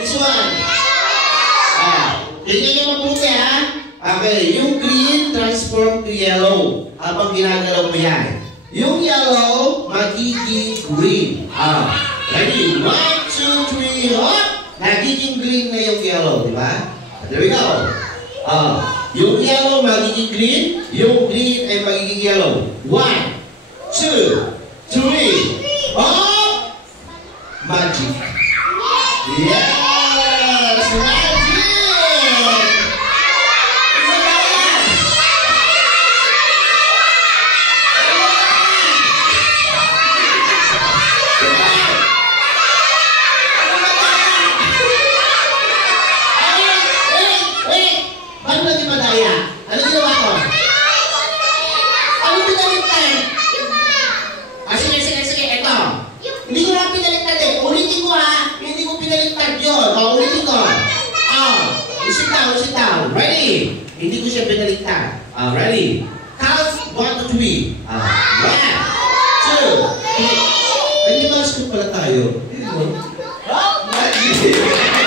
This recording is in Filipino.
This one. Tingnan nyo mabuti ha. Okay, yung green transform to yellow. Habang ginagalaw mo yan. Yung yellow, magiging green. Ready? 1, 2, 3, hop! Nagiging green na yung yellow, di ba? There we go. Yung yellow magiging green, yung green ay magiging yellow. 1, 2, 3, hop! Magic. Yes! Magic! Paano naging madaya? Ano ginawa ko? Ano pinalitan? Sige, eto. Hindi ko lang pinalitan eh. Ulitin ko ha. Hindi ko pinalitan yun. Ulitin ko. Sit down. Ready? Hindi ko siya pinalitan. Ready? Count 1 to 3. 1, 2, 3. Ay, di ba school pala tayo? Magic!